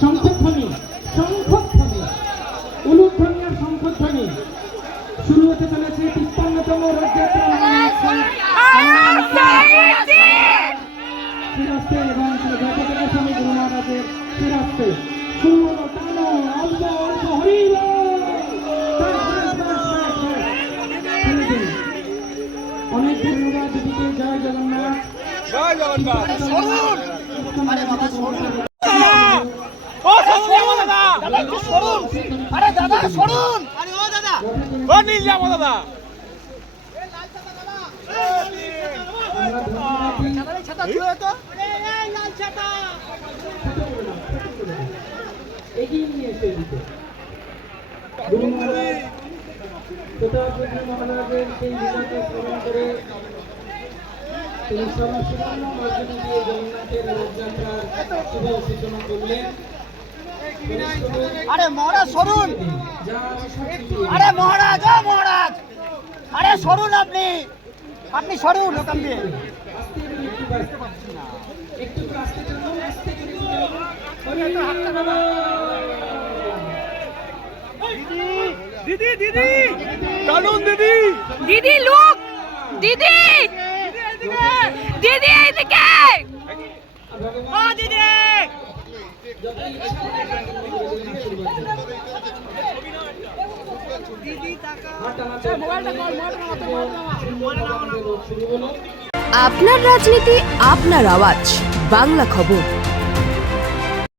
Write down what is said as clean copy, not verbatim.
শঙ্খধ্বনি, শঙ্খধ্বনি, উলুধ্বনি আর শঙ্খধ্বনি শুরু হতে চলেছে ৫৩তম রথযাত্রা শিরাস্তে এবং জগতের স্বামী গুরু মহারাজের শিরাস্তে শুরু হলো। টানো অল্প অল্প হরিল অনেক ধন্যবাদ দিদিকে। জয় জগন্নাথ, জয় জগন্নাথ। এগিয়ে নিয়ে এসে দিতে গুরু মহারাজ প্রতাপজি মহারাজের সেই লীলাকে স্মরণ করে তিনি সুবর্ণ মর্যাদা দিয়ে জগন্নাথের রথযাত্রার শুভ সূচনা করলেন। আরে মহারাজ সরুন, আরে মহারাজ, ও মহারাজ, আরে সরুন, আপনি আপনি সরুন ওখান দিয়ে। একটু আস্তে চলুন, আস্তে করে দিদি দিদি কানুন দিদি দিদি লুক, দিদি দিদি এদিকে, ও দিদি আপনার রাজনীতি, আপনার আওয়াজ, বাংলা খবর।